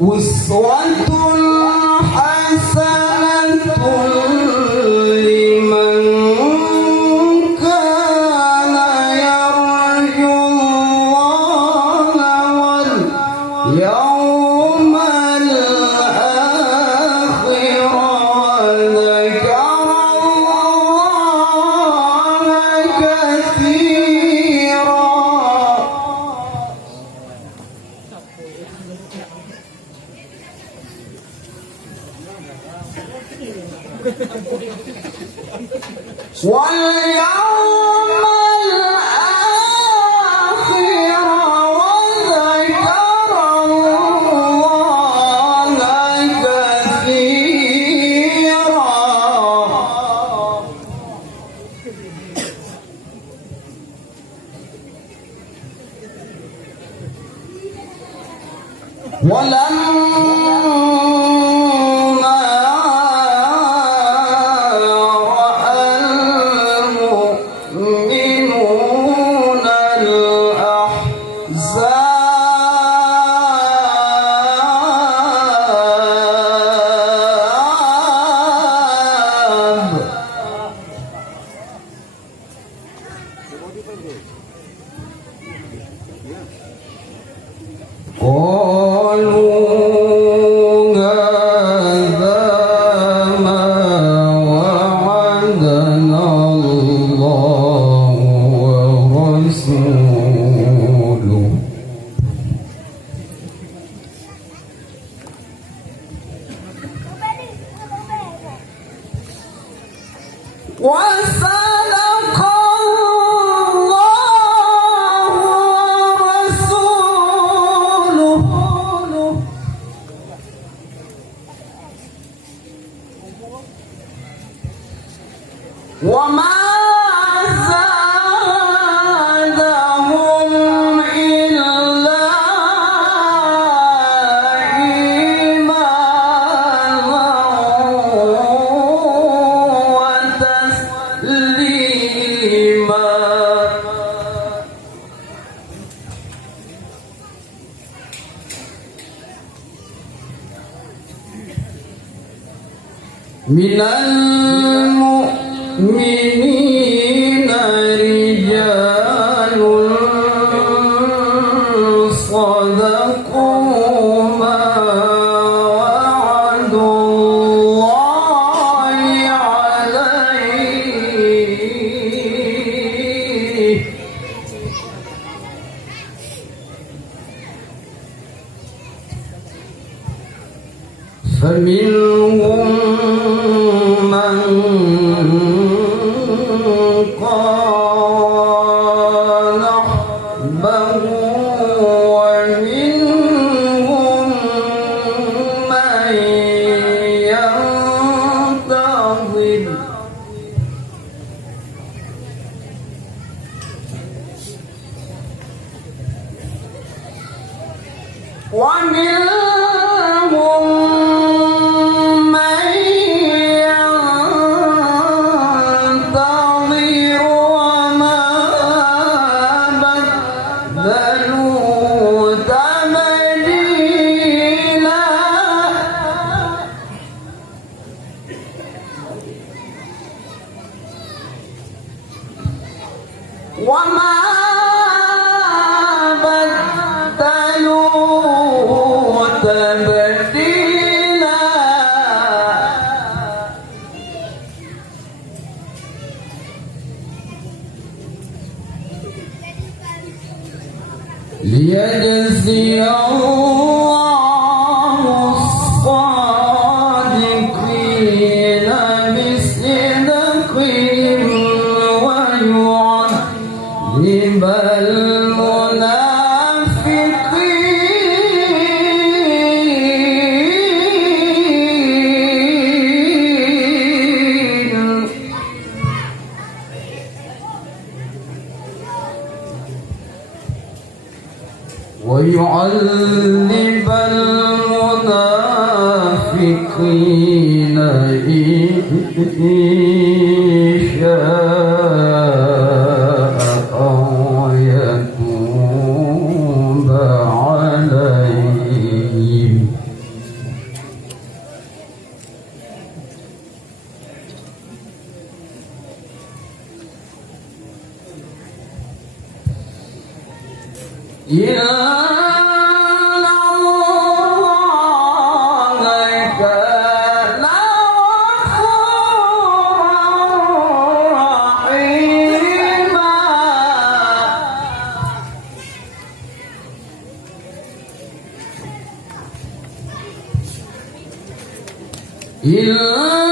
uswatun hasanatun liman kana yarjullaha wal yawmal akhir wa dzakarallaha katsira. واليوم الآخر وذكر الله كثيرا. وما زادهم إلا إيمانا وتسليما. من المؤمنين رجال صدقوا ما وعدوا الله عليه فمنهم من قال نحبه ومنهم من ينتظر ومنهم من ينتظر وما بدلوا تبديلا. وما بدلوا تبديلا. ليجزي الله الصادقين بصدقهم ويعذب المنافقين. ويعذب المنافقين إن شاء أو يتوب عليهم إن الله كان غفورا رحيما إن